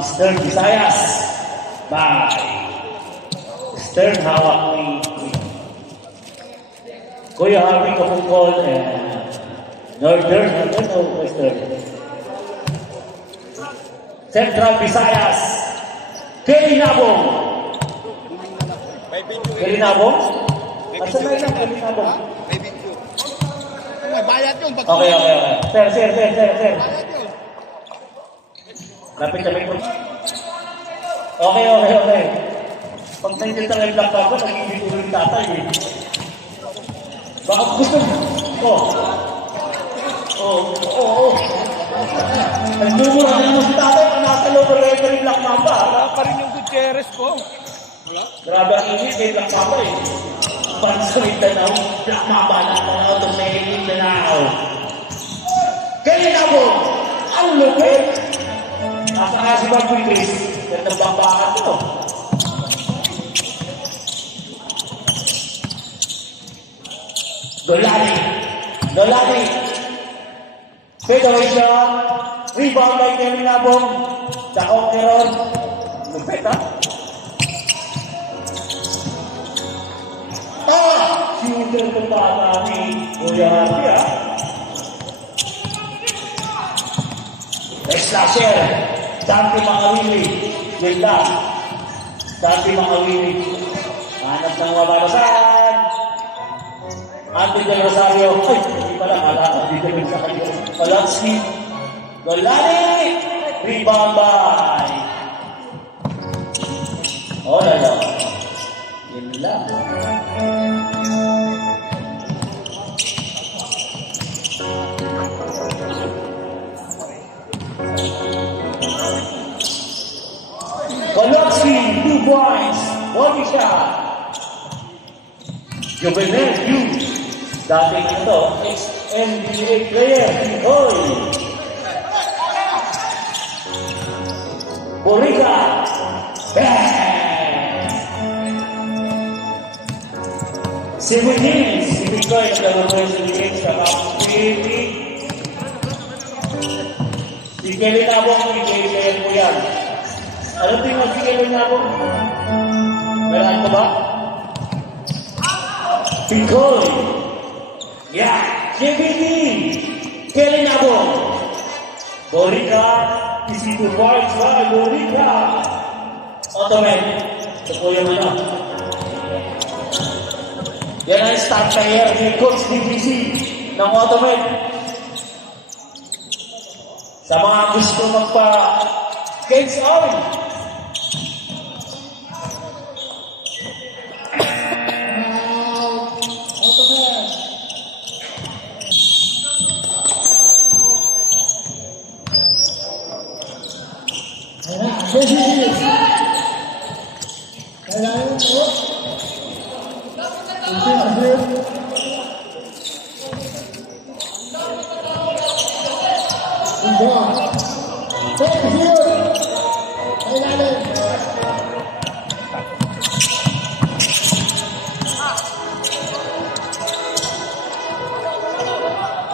Eastern Visayas. Bye. Eastern hawak ni Kuya Harvey Kapungkol and Northern o Western? Central Visayas. Kelinabong. Kelinabong? Asa na lang Kelinabong? Bayad yung bag. Okay. Sir. Bayad yun. Lapit. Okay. Pag nandiyan sa black cover, nagiging ulit tatay eh. Baka gusto mo. Oo. Nagmumura na mo si tatay kung nasa lower referee Black Mamba. Wala pa rin yung Gutierrez ko. Wala? Grabe ang init kay Black Mamba eh. Parang sa Mindanao, Black Mamba na mga itong may Mindanao. Kaya na mo, ang lupit. Nasa nga si Bob Willis, ganda bambakan ito. Dolani. Federation. Rebound by Kevin Nabong. Dakong Keron. Lupit ha? Shooter itong bata ni Kuya Harvey ha? Slasher. Dante Makawili. Ganda. Dante Makawili. Hanap ng mabarasan. Ante Del Rosario. Ay, hindi pala. Kala dito rin sa kanila. Palatsky. Golani. Rebound by. Lala. Yun lang. Palatsky. 2 points. 1 shot. Juvenil Hughes. Dating ito, ex-NBA player, Hoy! Borica! Bang! Si Picoy, nagkaroon sa Games, kakapili. Si Kelly Nabong, NBA player mo yan. Ano tingnan si Kelly Nabong? Meron ko ba? Picoy! Yeah, JBT, Kelly Nabong. Borica, isi 2 points by Borica. Automatic. Ito po yung ano. Yan ang start player ni Coach DBC ng Automatic. Sa mga gusto magpa-games on.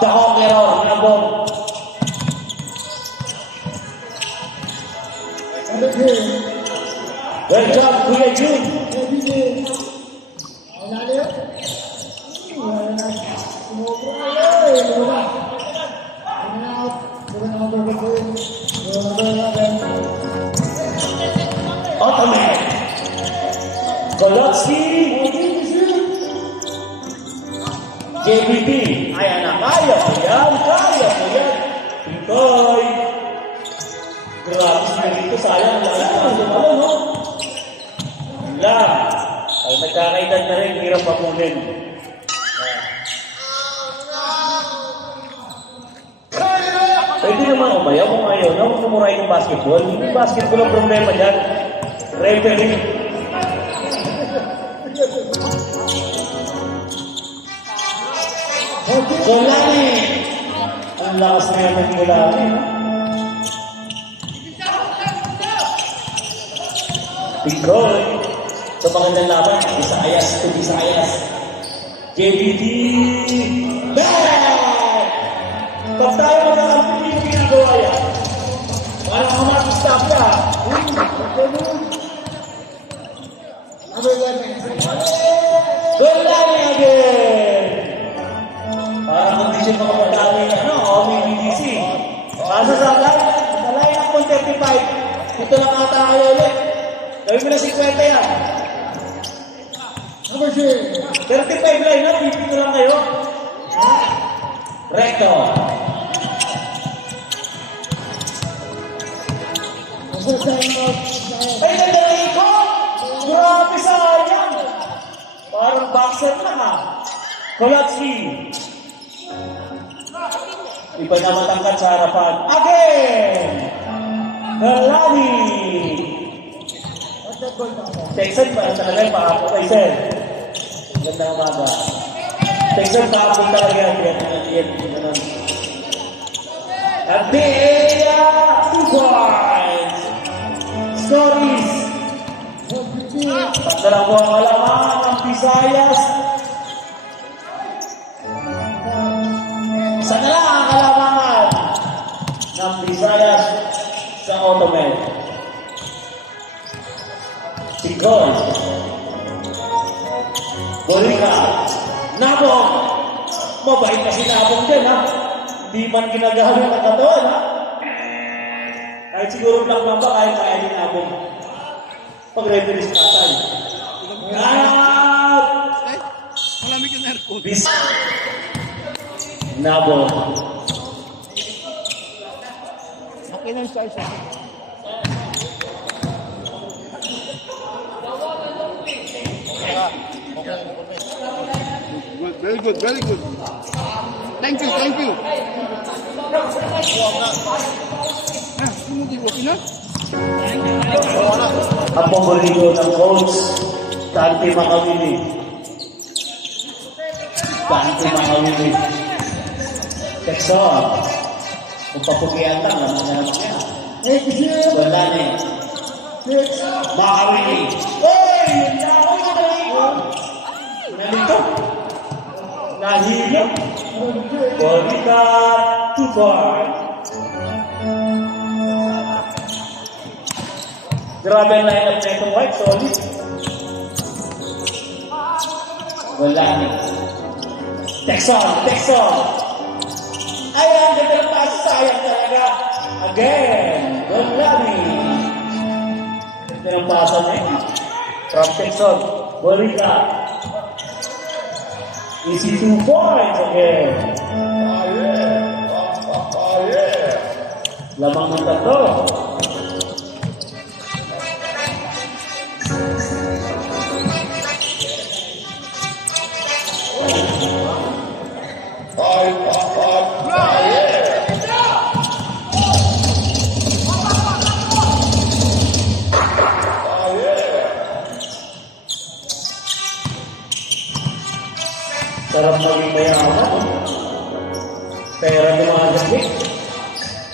Dakong Keron, Nabong. Well job, Kuya Jun. Automatic. Kolotsky. JBT. Ayan na, kaya ko yan. Pintoy. Grabe siya dito, sayang. Ano, no? Lang. Ay, nagkakaedad na rin, hirap papunin. Pwede naman umayaw kung ayaw na kumurahin ng basketball. Hindi basketball ang problema dyan. Referee. Golani. Ang lakas na yan ng Golani. Picoy. Sa magandang laban, Visayas. JBT. Bang! Pag tayo magkakampi, hindi ginagawa yan. Para Pasa sa line up 135. Dito lang ata kayo ulit. Gawin mo na 50 yan. Number 3. 35 line up, dito lang kayo. Recto. Number 10. Ay, nandali ko! Grabe sayang! Parang boxer lang ha. Kolatsky. Iba na matangkat sa harapan. Again! Galani! Texan pa talaga yung pakapot. Ay, sir. Ganda ng umaga. Texan pakapot talaga yan. Abdea! 2 points! Stories! Pagdalawang kalaman ng Visayas. Sana lang ang kalamangan ng Visayas sa Automed. Sigol. Bolika. Nabong. Mabait kasi Nabong din ha. Di man ginagamit ang katawan ha. Kahit siguro lang ba kaya ni Nabong. Pag-referee sa tatay. Ay, malamig yung aircon. Nabong. Okay na yung size. Good, very good, very good. Thank you, thank you. Okay na? Ang paborito ng coach, Dante Makawili. Dante Makawili. Texon. Kung papugian lang, naman na naman yan. Wala na eh. Makawili. Oy! Nalito. Nahilo. Bolika 2 points. Grabe ang line-up na itong white, solid. Wala na. Texon. Ayan, ganda ng paso, sayang talaga. Again, wala na. Ganda ng paso na yun. From Texon, Bolika. Easy 2 points again. Lamang ng tatlo. Sarap maging mayaman. Pera gumagamit.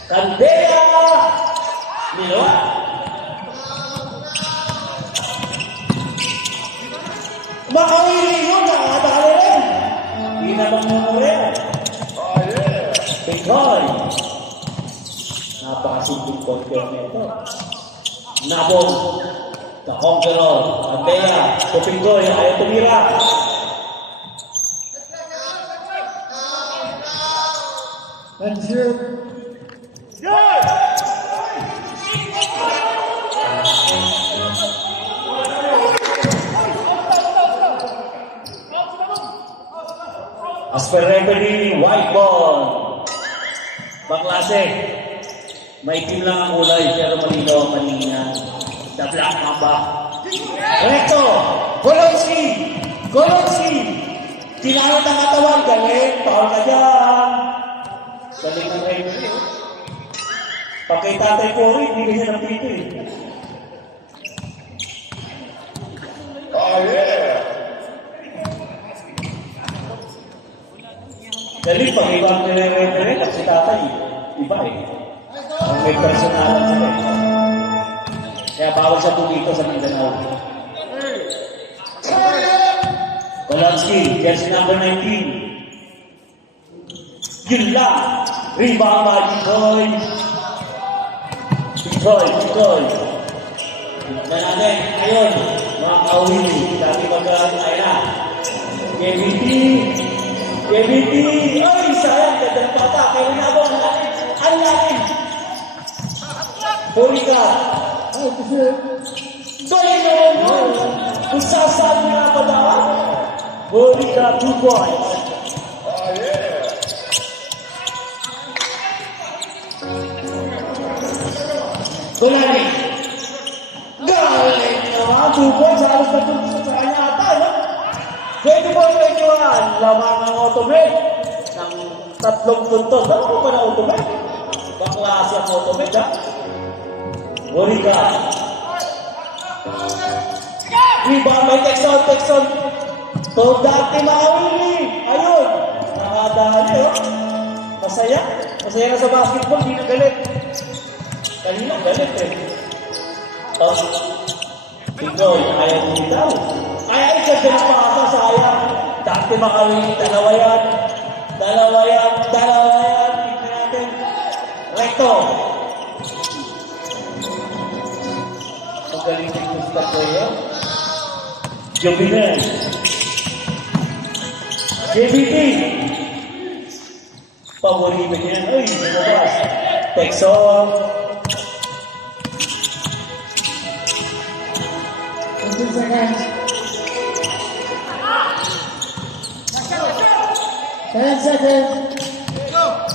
Candela! Niloa! Makawili yun, nakakatali rin. Hindi naman mumura yan. Pikoy! Napakasimpleng conquer nito. Nabong! The Conqueror! Candela! Pikoy! Ayaw tumira! And here. As per referee, white ball. Baklase. May team lang ang kulay, pero malinaw ang paningan. The Black Mamba. Recto. Golonski. Tinanot ang katawan. Galing. Paul ka dyan. Galing ng referee. Pag kay Tatay Cory, hindi ganyan ang dito eh. Galing pag ibang nire-referee at si Tatay, iba eh. Ang may personalan sila eh. Kaya bawal siya dito sa Mindanao. Golonski, jersey number 19. Yun lang. Rebound by Pikoy. Pikoy. Tignan natin. Ayun. Mga kauhili. Dati mag-aaya na. KBT. Ay, sayang. Ganda ng pata. Kaya nabong. Ang laking. Huli ka. Out to shoot. Galing naman yun. Kung sasaan mo na padaan. Huli ka, 2 points. Kulani. Galing naman. 2 points. Halos na sa kanya ata, no? 24-21. Lamang ng automate. Ng 3 puntos. Ano ko ba na automate? Baklase ang automate, ha? Huli ka. Rebound may Texon. To dati makawili. Ayun. Nakadali, oh. Masaya. Masaya na sa basketball. Di na galit. Kanina galit, eh. Tapos, ikaw, ayaw mo bitaw. Ay, ganda na pakasa, sayang. Dati makawili. Dalawa yan. Tignan natin. Recto. Magaling ng gusto ko yun. Jobinel. JBT. Paborito niya. Uy, lumabas. Texon. 15 seconds. 10 seconds.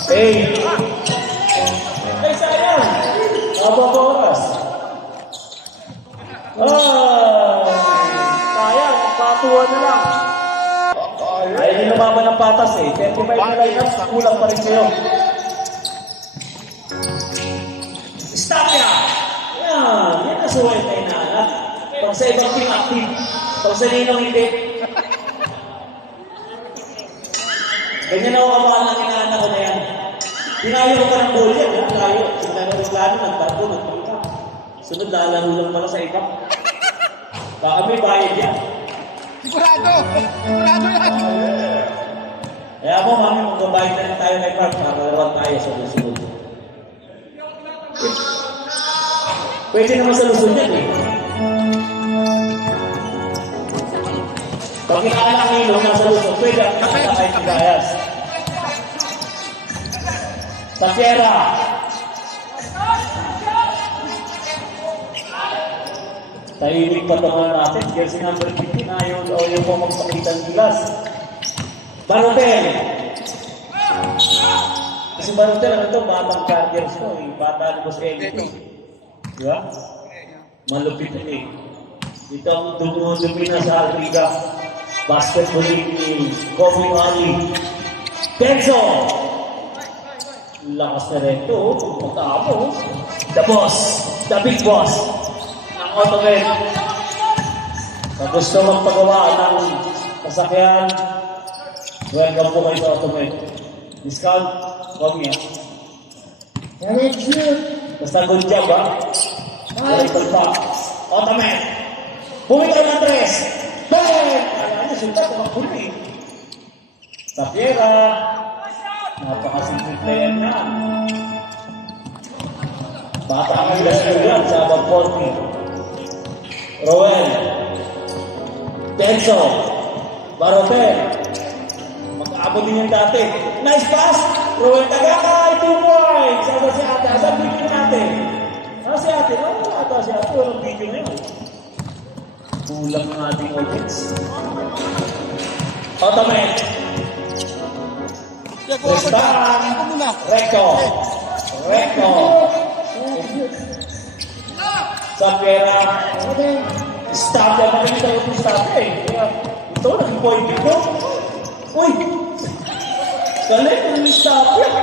Hey. Ay, sayang. Abang oras. Sayang. Patuwa na lang. Ay, hindi lumaban ng patas eh. 25 na lineups, kulang pa rin sa'yo. Stop ya! Yan na suway na inaanak. Pag sa ibang team active, pag sa ninong hindi. Ganyan ako kamahal ng inaanak ko na yan. Dinayo ko pa ng goal yan, ha? Dinayo. Sinanong-plano, nagbarko, nagpangka. Sunod, lalaro lang pala sa iba. Baka may bayad yan. Sigurado yan. Kaya mo, mami, magbabayad na lang tayo kay Park para malawan tayo sa lusunod. Pwede naman sa lusunod yan, eh. Pag inaanak ng ilong nasa lusunod, pwede ang inaanak kay Tigayas. Sa Sierra. Tahimik pa naman natin. Jersey number 15 na yun o yung po magpakita ng gilas. Barutel. Kasi Barutel, ano ito? Batang Chargers ko. Bata ni Boss Eli ito. Di ba? Malupit eh. Ito ang dumi na sa Alriga. Basketball league ni Kobe Ali. Kenzo. Lakas na rin ito. Matamo. The boss. The big boss. Ang automate. Sa gusto magpagawa ng sasakyan, welcome po kayo sa automate. Discount, huwag niya. Eric shoot. Basta good job, ha? Welcome pa. Automate. Bumitaw ng 3. Bang! Kaya niya, sulta, tumakbuli. Sa Piera. Napakasimple player niya. Bata ang ilas ko yan sa abang 40. Roel. Tenso. Barotel. Mag-aabot din yung dati. Nice pass. Roel Tagakay. 2 points. Sabi si ate. Saan video natin? Si ate. Ata si ate. Walang video na yun. Kulang ng ating audience. Automate. Restaurant. Recto. Sa pera. Stop yan. Makikita ko yung stop eh. Ito, naging point ito. Uy! Galit, yung stop yan.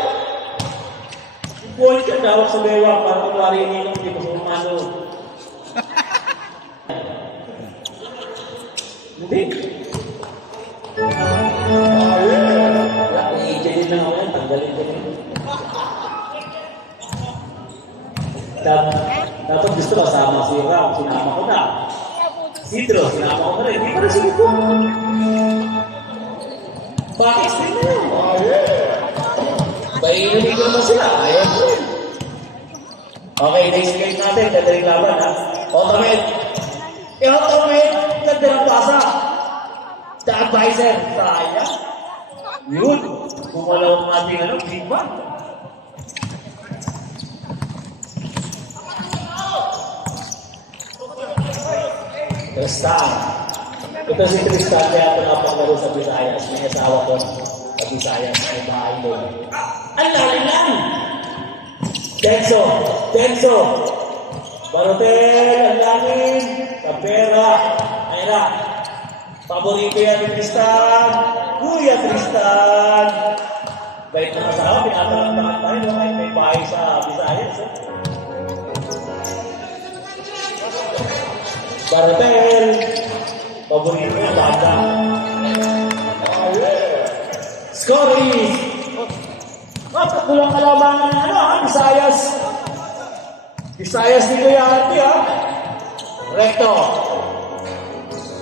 Yung point yan, dawag sa bewa. Para kumari yung ninong, hindi ko sa umano. Hindi. Wala, i-agent din lang ako yan. Tanggalin ko yan. Dapat gusto kasama si Ram. Sinama ko na. Sidro, sinama ko na rin. Hindi ko na sige po. Bakit stream na yun? Bayinig ko naman sila. Ayaw ko rin. Okay, next game natin. Kadaling laban, ha? Automate. I-automate. Ganda ng pasa. The advisor. Sayang. Yun. Kumalaw ang ating big bang. Tristan. Ito si Tristan, kaya ito napaglaro sa Visayas. May asawa ko sa Visayas. May bahay doon. Ang lalim lang! Tenso! Tenso! Barotel! Ang lalim! Kapera! Ayun na! Paborito yan ni Tristan! Kuya Tristan! Bait na asawa, pinatalantakan tayo. No? May bahay sa Visayas. Barotel! Paborito yan, bata. Score is kulang kalabangan ng Visayas. Visayas ni Kuya Ate, ha? Recto.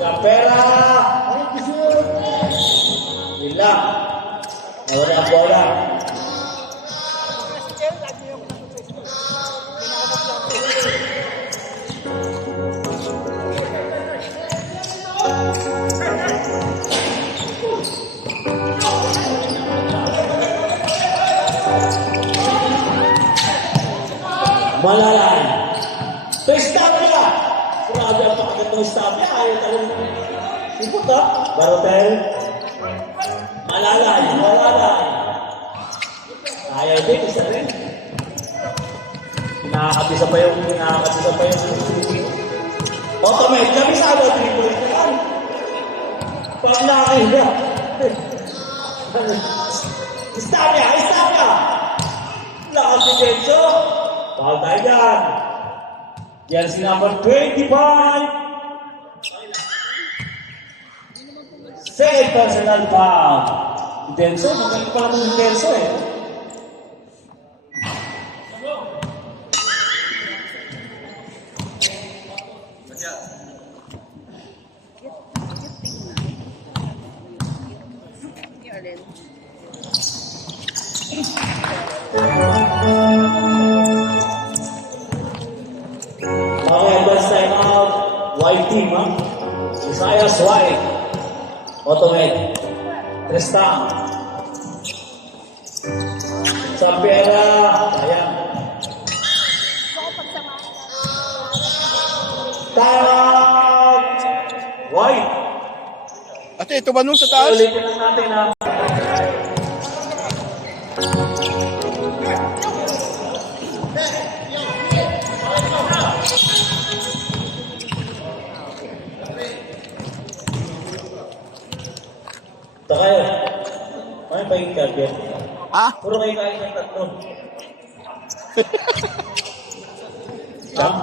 Kapera. Thank you, sir. Wala. Nawala ang bola. Malalay. Tristan niya. Grabe ang pakagad ng stop niya. Ayaw talong sipot, ha? Barotel. Malalay. Malalay. Ayaw din. Isa rin. Nakakatisa pa yung automate. Kabisado. Triple ito yan. Pag nakahiga. Stop niya. Stop niya. Lakas si Jenso. Foul tayo dyan. Yan si number 25. Second personal foul. Denso, magaling pa naman yung Denso eh. Okay, advance time out. White team, ha? Visayas White. Automate. Tristan. Sampera. Ayan. Time. White. Ate, ito ba nung sa taas? Ulitin lang natin, ha? Ito kayo. May pahing target. Ah? Puro kayo kain ng tatlo. Jump.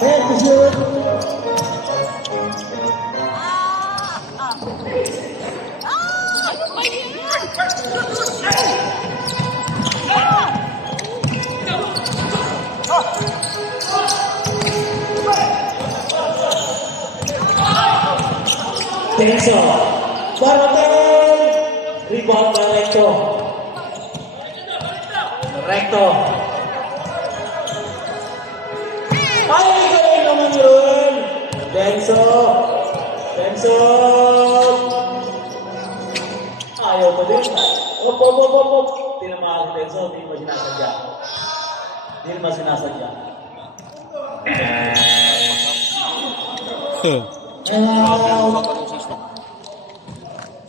Thank you, sir. Tenso. Barotel. Rebound na Recto. Recto. Ay, galing naman yun. Tenso. Tenso. Ayaw ko din. Op. Hindi naman si Tenso. Hindi mo sinasadya. Hindi naman sinasadya.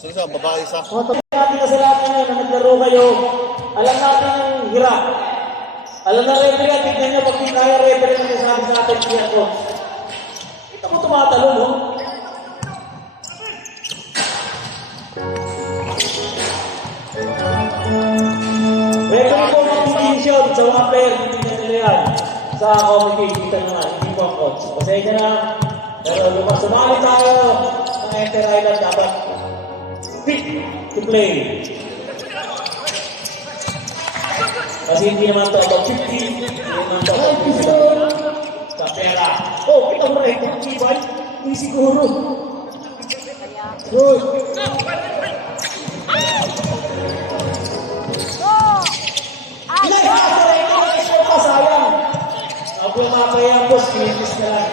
Sino sa babae sa? Mga natin na sa lahat ngayon na naglaro kayo, alam natin ang hirap. Alam na referee at tignan niya pag di kaya referee na sabi sa atin siya ko. Ito mo tumatalo, no? Referee po ng decision sa mga player, hindi nila yan. Sa committee, kita na nga, hindi po ang coach. Pasensya na, pero lumang sumali tayo ng Enter Island dapat fit to play. Kasi hindi naman ito about 50, hindi naman ito about 50. Tapera. Oh, kita mo rin. Ibay. Hindi siguro. Good. Sayang. Ako yung mga kaya, boss. Kinitis ka lang.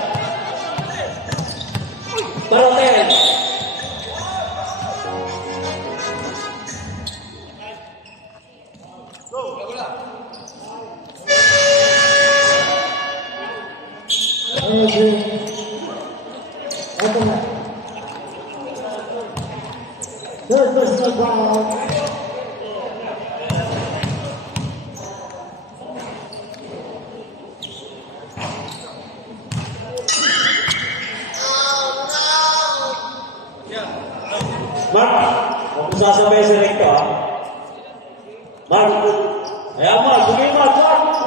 Barotel. Okay. Ito na. Third personal foul. Mark, huwag mo sasabay sa recto, ha? Mark, kaya Mark, bigay Mark,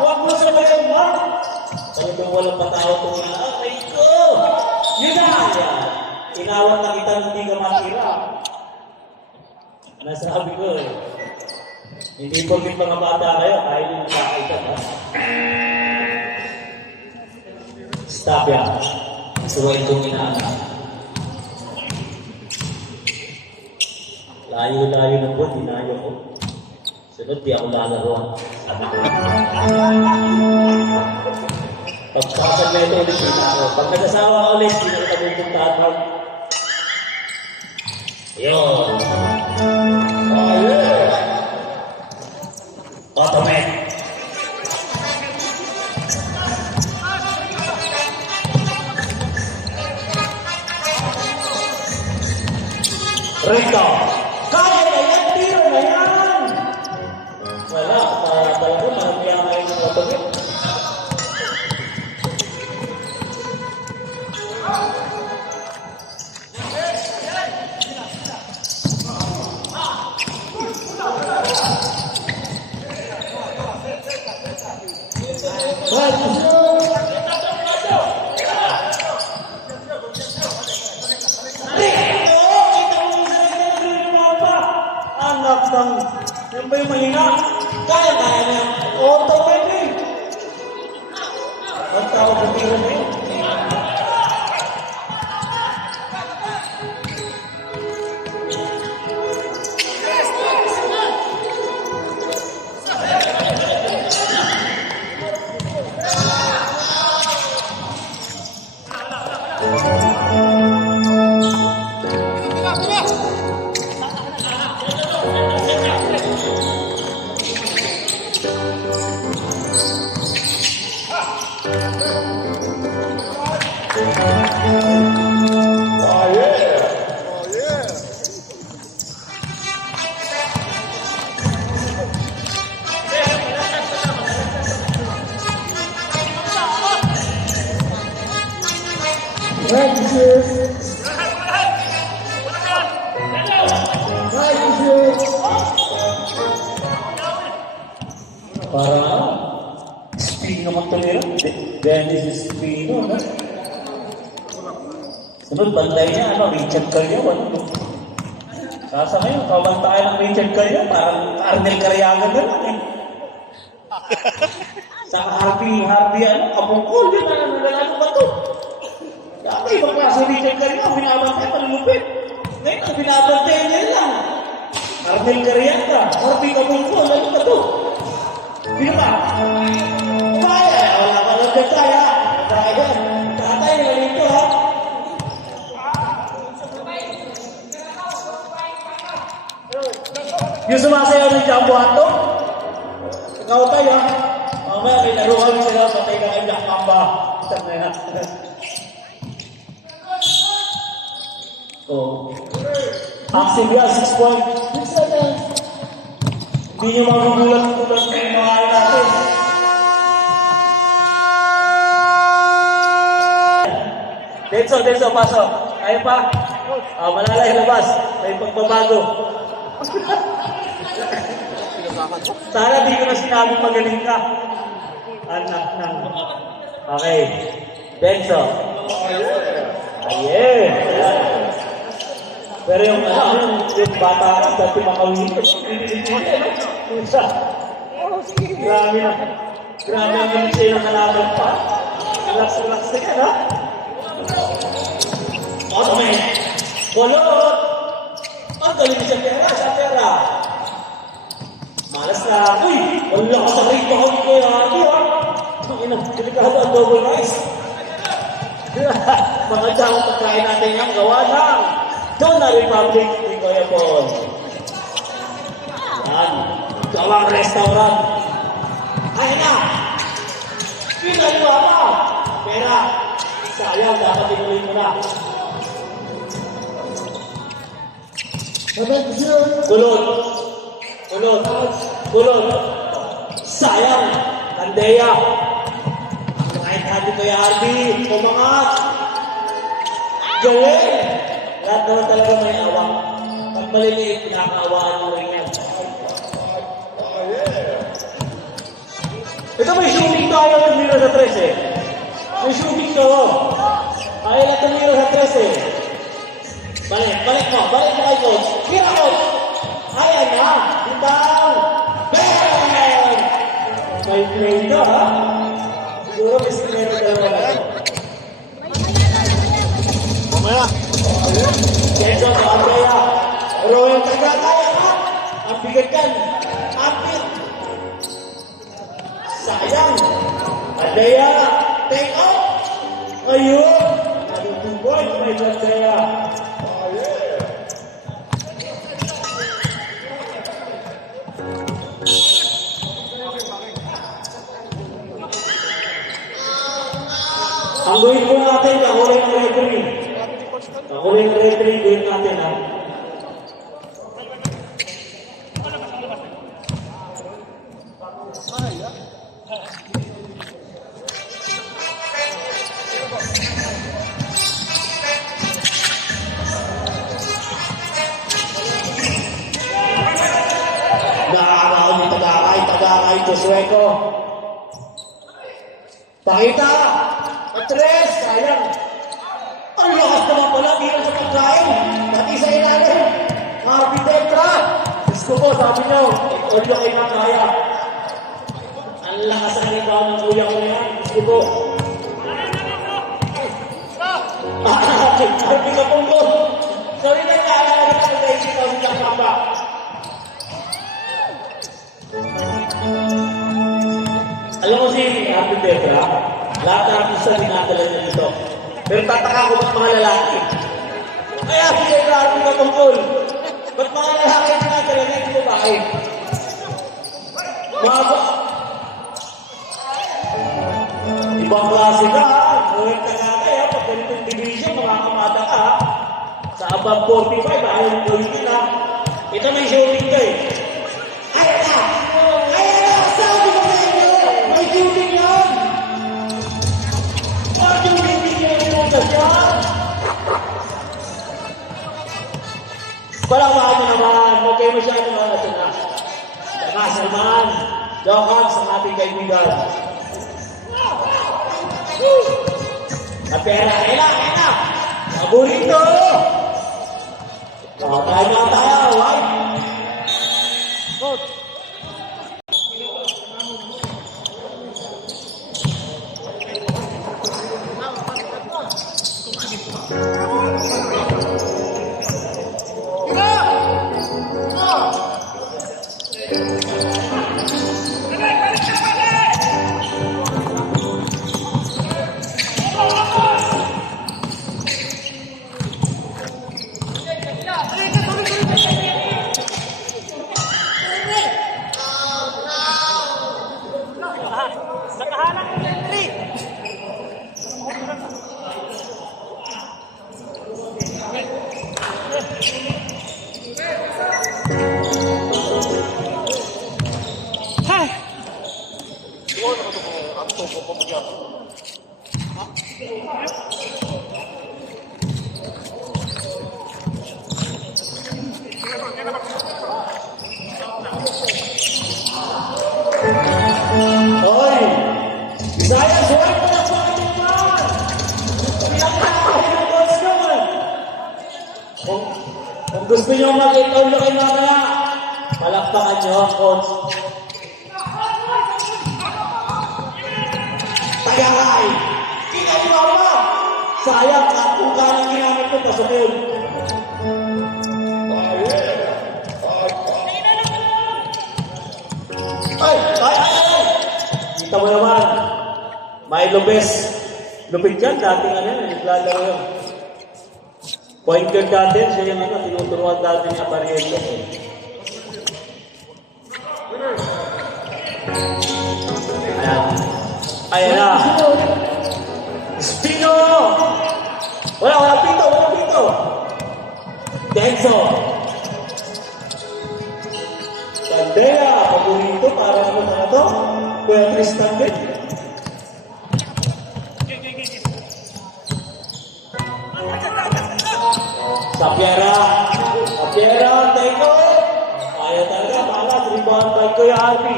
huwag mo sabayan, Mark. Talagang walang patao itong yan. Ay ko! Yun na! Inawat na kita, hindi ka matira. Nasabi ko eh. Hindi po mga bata kayo, kahit yung nakakita, ha? Stop yan. Suway itong inaanak. Layo-layo ng buwan, dinayo ko. Sunod, di ako lalaroan. Sabi ko. Pagpasal na ito ulit, dinayo. Pag nag-asawa ka ulit, di na kita pupuntahan. Yun. Oh, yun. Automatic. Rito. Kaya na yan, tiro na yan! Wala, talaga, maramihan kayo ng automatic. Right to shoot. Anak ng, yan ba yung mahina? Kaya na yan. Automatic. Ang tawag ng tiro na yun. Right to shoot. Right to shoot. Para Spino naman ito nila. Dennis Spino, no? Sunod, banday niya, ano, Richard Calio, ano? Sasa ngayon, kabantayan ng Richard Calio, parang Arnel Cariaga na lang, eh. Sa Harvey, ano, kapungkol, yun, ano ba ito? Dati, ibang klase Richard Calio, ang binabantay, malulupit. Ngayon, ang binabantay niya lang. Arnel Cariaga, Harvey kapungkol, ano ba ito? Hindi ba? Kaya, wala ka lang dyan kaya. Kaya, tatay, nalito, ha? Yung sumasayaw ng Jambo Hato, ikaw tayo, ha? Mamaya, may laro kami sila, patay ka kay Jack Mamba. So, active yan, 6 point. 6 seconds. Hindi nyo magugulat tulad ng mga natin. Denso, pasok. Kaya pa. Malalay labas. May pagbabago. Sana di ko na sinabi magaling ka. Anak ng. Okay. Denso. Ayun. Pero yung yung bata ka, dati makawin ko. Grabe na. Grabe ang ganun sa'yo ng kalaban pa. Relax na yan, ha? Ano, men? Kulot! Ang galing sa pera. Malas na. Uy! Wala ka sa rito ko ni Kuya Hardy, ha? Ang ina, delikado ang double rice. Mga dahong pagkain natin ang gawa ng Donna Republic ni Kuya Paul. Yan. Gawang restaurant. Ay na! Pinagawa na! Pera! Sayang, dapat tinuloy mo na. Attention. Kulot! Sayang! Kandeya! Kahit natin Kuya Hardy, pumangat! Galing! Lahat naman talaga may awak. Pag maliliit, pinakaawaan mo rin yan. Ito may shooting tayo ng Miro sa 13. May shooting to. Ayaw na itong Miro sa 13. Balik mo kay coach. Kira coach! Ayan na! Bitaw! Bang! May play to, ha? Siguro may sinero talaga na. Mamaya. Kenzo, Andrea. Royal Tagakaya, ha? Ang bigat yan. Apit. Sayang. Andrea, take out. Ayun. Anong 2 points by Andrea. Ang gawin po natin, ako rin ang referee. Gawin natin, ha? Nakakaraon ni Tagakay, Josueco. Pakita! Patres! Sayang! Ang lakas naman pala, bilang sa pagkain. Dati sa ilalim. Harvey Tetra! Gusto ko, sabi niyo, all kayo na kaya. Ang lakas na rin ng kuya ko yan. Gusto ko. Harvey ka pong ko. Sorry na naalala ka sa isip ko sa papa. Alam mo si Harvey Tetra, lahat ng artista dinadala niya dito. Pero tataka ko ba't mga lalaki? Kaya si Tetra Harvey ka tungkol. Ba't mga lalaki dinadala niya dito bakit? Ibang klase ka, Royal Tagakay, pag ganitong division, makakamata ka. Sa above 45, ayaw yung gawin ka. Ito may shooting ka eh. Ayaw na! Sabi ko sa inyo! May shooting yan! Bakit yung shooting yan mo sa siya? Palakpakan mo naman, huwag kayo masyadong ito na. Takas naman, Jokans ang ating kaibigan. Napera, kaya! Paborito! Tayo, right? Coach. Hoy! Bisaya, suway mo na sa akin naman! Pinakakahin ang coach naman! Kung gusto nyo mag-ikaw na kayo mamaya, palakpakan nyo ang coach. Tagakay! sayang kung kailan ginamit ko pa sa field. Ay! Kita mo naman. May Lopez. Lupit yan. Dating ano yan. Naglalaro yan. Point guard natin. Siya yung ano. Tinuturuan natin yung Apariento. Ayan. Ayan na. Espino! Wala pito. Denso. Candela. Paborito. Para ano na ito? Kuya Tristan din. Sapiera, Teko. Ayaw talaga, malas. Rebound by Kuya Arby.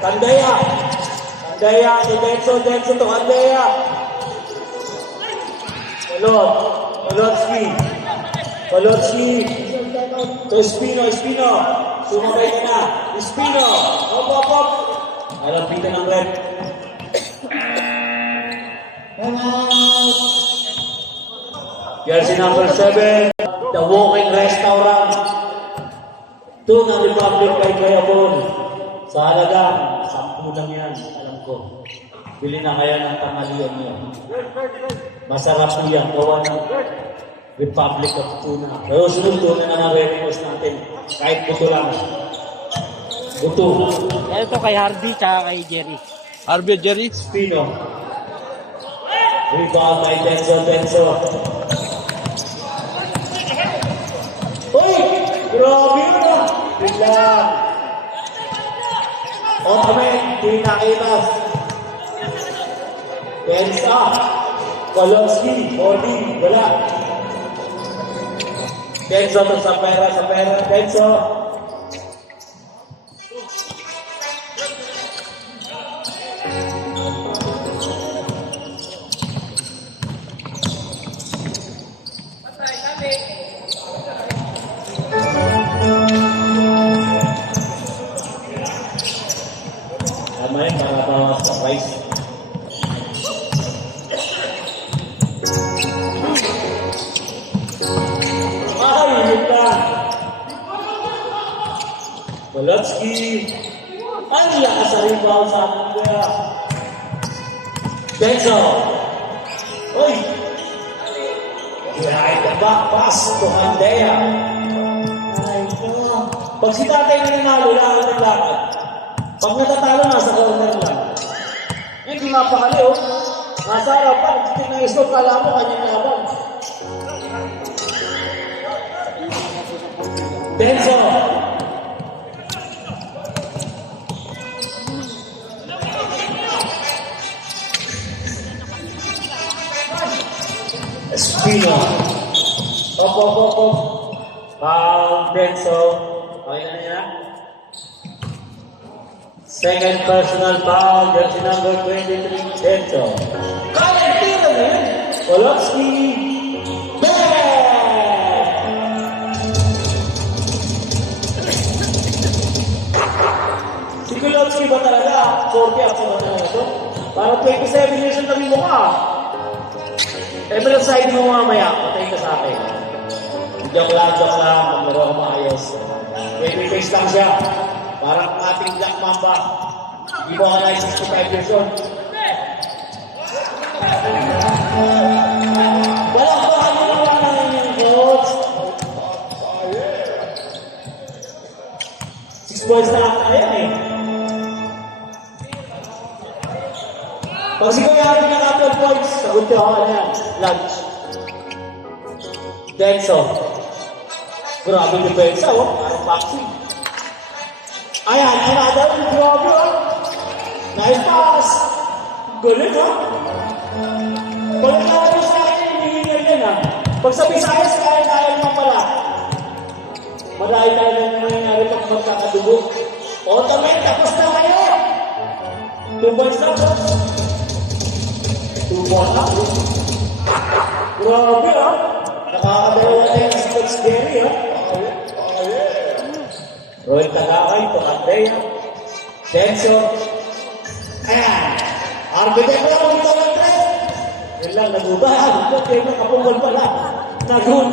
Candela, si Denso to Candela. Polotski. To Espino. Sumabay ka na. Espino. Hop. Alapitan ng red. Jersey number 7. The Walking Restaurant. Doon ang Republic kay Gayabon. Sa halagang 10 lang yan. Alam ko. Bili na kaya ng pangalian niyo. Masarap po yan. Gawa ng Republic of Tuna. Pero sunod na ng revenues natin. Kahit buto lang. Buto. Ito kay Harvey tsaka kay Jerry. Harvey at Jerry? Spino. Rebound by Denso. Uy! Grabe yun ah! Biglang. Ottoman, di nakita. Pensa. Kolonski, Body, wala. Denso to sa pera. Denso. Tama yun, para bawas sa price. Ay, yun na. Polotski. Ay, lakas sa rebound sa atin kaya. Denso. Uy. Right back pass to Handea. Ay, no. Pag si tatay nanalo, lakad ng lakad. Pag natatalo, nasa corner lang. Hindi mapakali, oh. Nasa harapan, tinag-stop, kala mo, kanyang laban. Denso. Espino. Op. Denso. Okay na niya. Second personal foul, jersey number 23, Denso. Kaya tira na yun. Polotski. Si Polotski ba talaga? 40 ako na talaga ito. Parang 27 years ang naging mukha. Emerald side mo mamaya, patay ka sa akin. Joke lang, maglaro ako maayos. Baby face lang siya. Parang ating Black Mamba. Hindi mo ka na 65 years old. Walang pakalimutan na yung coach. 6 points na lang tayo eh. Pag si Kuya Harvey na 12 points, sagot ko ako na yan. Lunch. Denso. Grabe depensa, oh. Parang boxing. Ayan, another. Grabe, oh. Nice pass. Galing, oh. Pag nakapos na kayo, hinihingal yan, ah. Pag sa Visayas, kaya naman pala. Marami talaga na nangyari pag magkakadugo. Ottoman, tapos na kayo. 2 points na, boss. 2 points na. Grabe, ah. Nakakadalawa na yung Sports Gary, ah. Roy Tagakay, Pacandea. Denso. Ayan. Arbiter ko lang dito ng 3. lang nagubah. Okay, nakapungol pala. Nagun.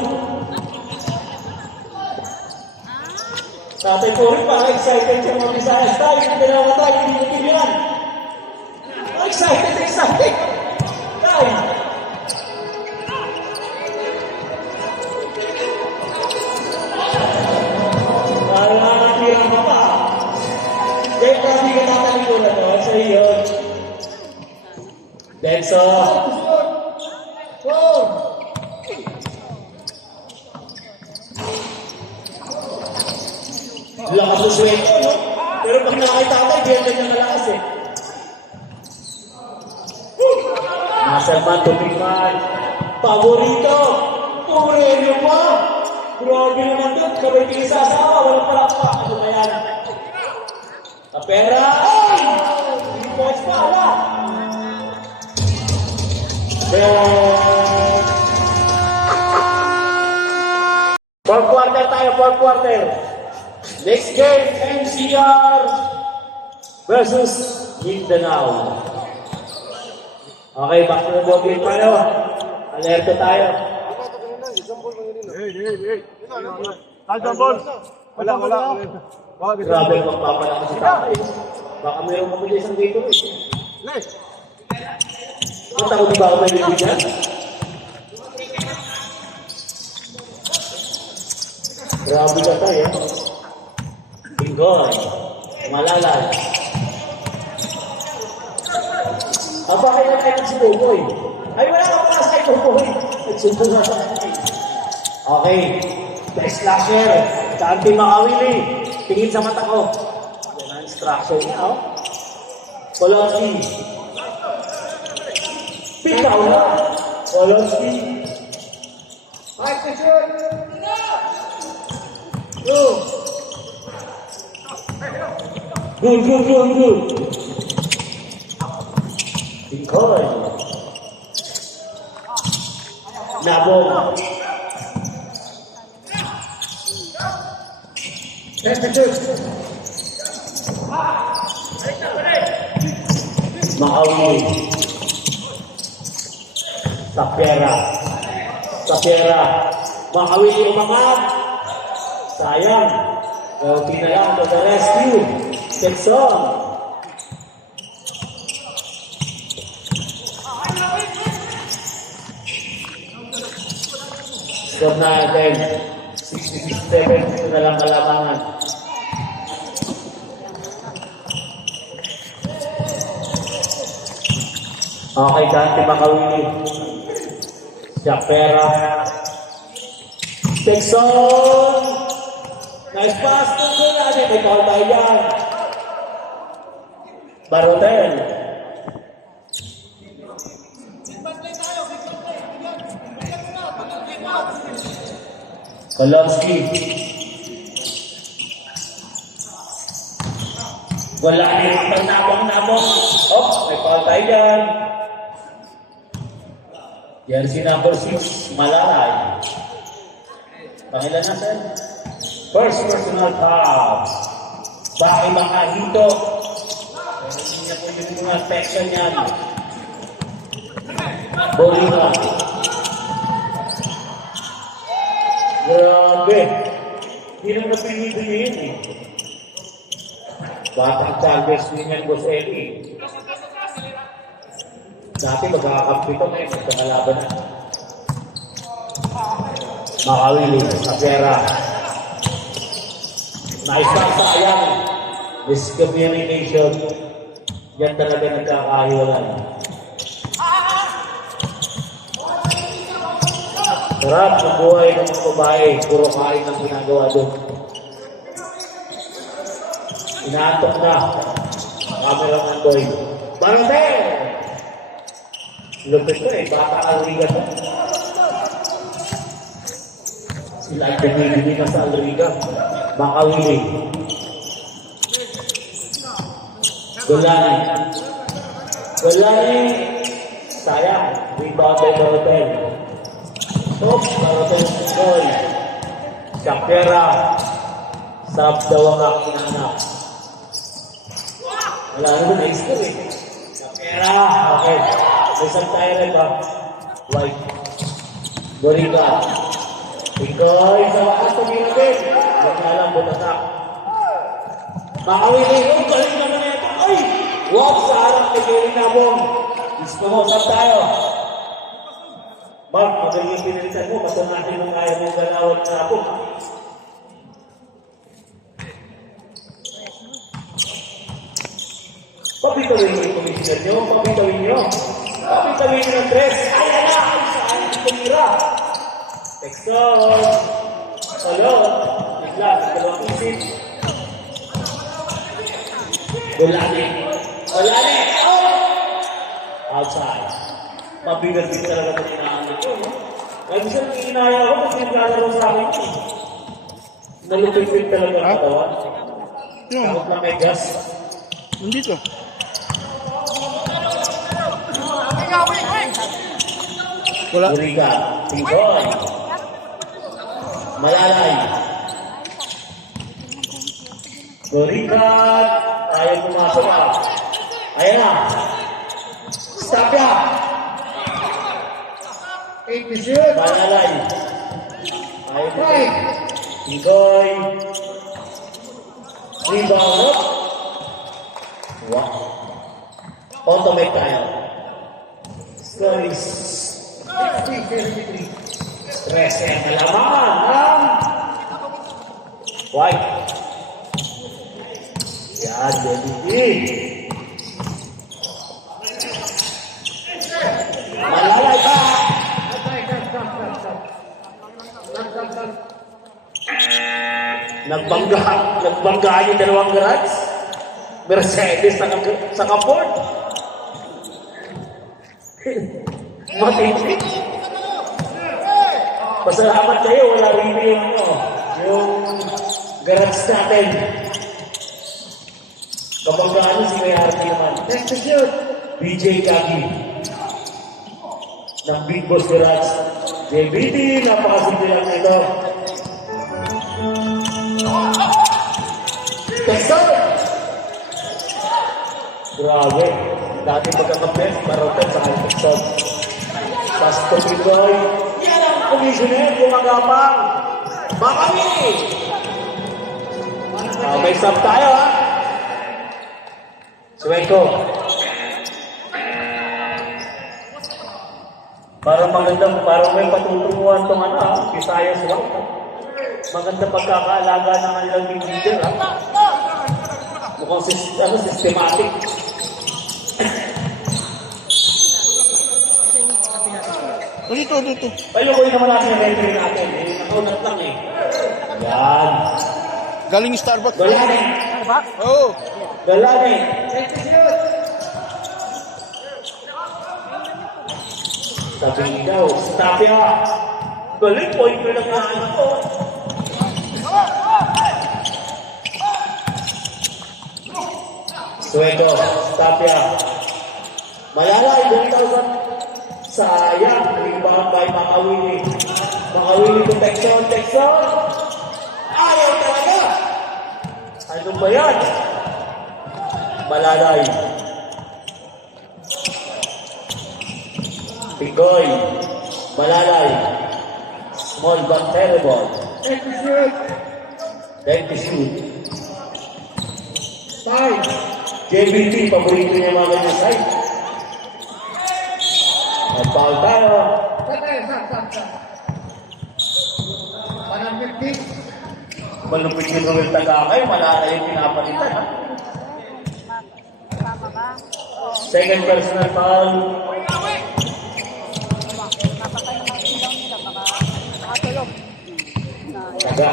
Tatay ko rin pa, excited siya mga Visayas tayo. Hindi na tayo, hindi na tinilan. Excited. Tayo. Nakakatira mo pa. Dahil kami ka tatalikulan mo sa iyo. Denso. Four. Lakas ng sweldo, no? Pero pag nakakita tayo, di yan malakas eh. Nasalman, tumingman. Paborito. Pumremyo pa. Grabe naman doon. Kabay tingin sa asawa. Walang palakpa. Ano ba yan? Kapera. Ay! Hindi points pa. Wala. Fourth quarter tayo. Fourth quarter. Next game, NCR versus Mindanao. Okay, back to the ball game tayo. Alerto tayo. Grabe ang magpapalakas si tatay. Baka mayroong kapili isang dito eh. Ang takot di ba ako may bibigyan? Grabe ka tayo. Bingoy. Malalay. Aba kayo na tayo si Buboy. Ay, wala ka pa sa Buboy. Nagsubo na sa akin. Okay. Best slasher. Kanti makawili. Tingin sa mata ko. Yan ang instruction niya, oh. Polonsky. Pitaw na. Polonsky. Five to shoot. Two. Good. Bingoy. Nabong. Ten to shoot. Makawili. Sapiera. Makawili umangat. Sayang. Gawin na lang to the rescue. Stetson. Score natin. 66-7. Ito na lang kalamangan. Okay, Dante Makawili. Japera. Stetson. Nice pass to the natin. May call tayo yan. Barotel. Kolonsky. Wala na yung pag-nabong. Oh, may call tayo yan. Yan si number 6, Malalay. Pangilan na, sir? First personal foul. Bakit mga hito? Pero hindi niya po yung mga section yan. Bolina. Grabe. Hindi na napinibili yun eh. Batang Chalmers Winyan Boselli. Dati magkakampito ngayon, magkakalaban na. Makawili, Sapera. Nice pass, sayang. Miscommunication. Yan talaga nagkakahiwalan. Sarap ng buhay ng mga babae. Puro kain ang ginagawa doon. Inaantok na. Cameraman boy. Barandel! Lupit ko eh. Bata Alriga to. Sila ay pinili na sa Alriga. Makawili. Gulani. Sayang. Rebound by Barotel. Top. Barotel Boy. Capera. Sab daw ang inanak. Wala naman extra eh. Capera. Okay. Isang tayo rin ba? White. Boriga. Ikoy sa wakas tumilapin. Magkalang butasak. Makawili yung galing naman na ito. Ay! Wag sa harap ni Gary Nabong. Gusto mo, saan tayo? Mark, magaling yung pinilitan mo. Basta natin ang kaya mong galawan na ako. Papitawin nyo yung komisyon nyo. Papitawin nyo. Papitawin nyo ng dress. Ay, ala! Ay, saan yung tumira? Texon. Salon. Bigla, sa dalawang isip. Gulani. Gulani. Oh! Outside. Mabigat din talaga ito kinaamin ko. Kaya gusto nang inaya ako kasi naglalaro sa akin. Nalupit-pit talaga ang katawan. Takot na may gas. Nandito. Wala. Buriga. Tiboy. Malalay. Buriga. Tayo pumasok ka. Ayan na. Stop ya. 8 to shoot. Malalay. Tayo po. Five. Tiboy. Rebound. Wow. Automate tayo. Score is 63. stress yang kalamangan. White. Ya, jadi malalay pa. Nagbangga yung dalawang garage. Mercedes sa kaport. Matindi. Pasalamat kayo, wala rin yung garage natin. Kabanggaan si May Harvey naman. Next to shoot. BJ Kagi ng Big Boss Garage. JBT, napakasimple lang ito. Texon! Grabe. Dati magkakapes, marotan sa kanyang Texon. Pastor Picoy. Yan ang commissioner, gumagapang. Makami! May sub tayo, ha? Suweko. Parang may patutunguhan itong Visayas lang. Maganda pagkakaalaga ng kanilang team leader, ha? Mukhang systematic. Dito. Palukoy naman natin ang referee natin. Nakaunat lang eh. Yan. Galing Starbucks. Galani. Oo. Galani. Next to shoot. Sabi daw, stop ya. Galing, point ko lang na ito. Suweko, stop ya. Malalay, 1,000. Sayang, rebound by Makawili. Makawili to Texon. Ayaw talaga. Ano ba yan? Malalay. Pigoy. Malalay. Small but terrible. Next to shoot. Then to shoot. 5. JBT, paborito niya mga ganyan side. Nag-foul tayo. Stop. 150. Malupit yung Ruel Tagakay, Malalay yung pinapalitan, ha? Second personal foul. Taga.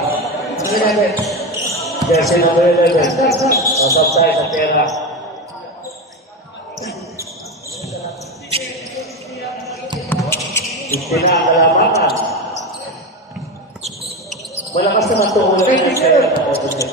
11. Jersey number 11. Stop. Nasab tayo sa pera. Ito na ang kalamangan. Malakas naman ito ulit ng pera ng opposite.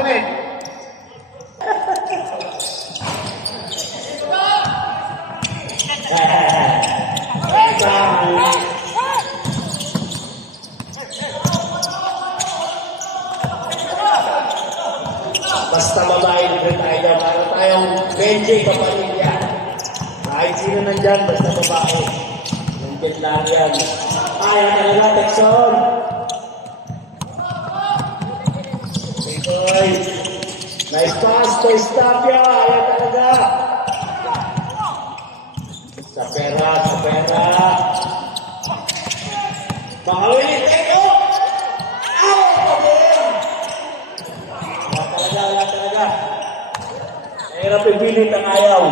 Susunod. Basta babae na tayo, para tayong Benji kapamilya. Kahit sino nandyan, basta babae. Nandyan lang yan. Kaya talaga, Texon. Itoy. Nice pass to Estapia. Kaya talaga. Sa pera, sa pera. Makawin, Teko! Wala talaga. Mahirap ipilit ang ayaw.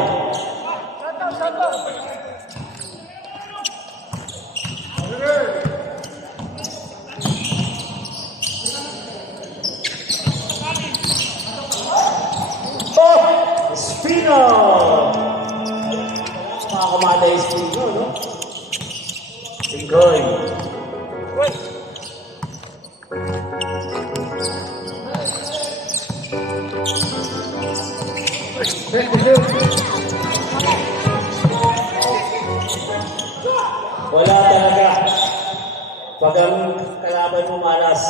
Oh! Espino! Makakamada yung Espino, no? Tingkoy. Wala talaga. Pag ang kalaban mo malas.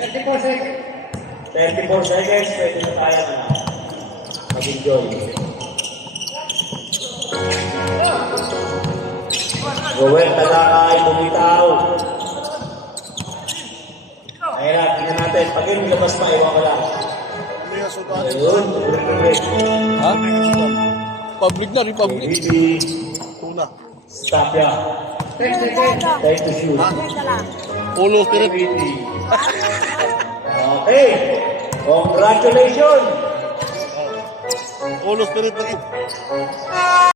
34 seconds. 34 seconds, pwede na tayo na mag-enjoy. Gawin talaga ay bumitaw. Ayun, tingnan natin. Pag yung labas pa, iwan ko lang. Ayun, ulit. Ha? Public na, republic. Hindi. Tuna. Stop ya. 10 seconds. Time to shoot. Polo spirit. Okay. Congratulations. Polo spirit na rin.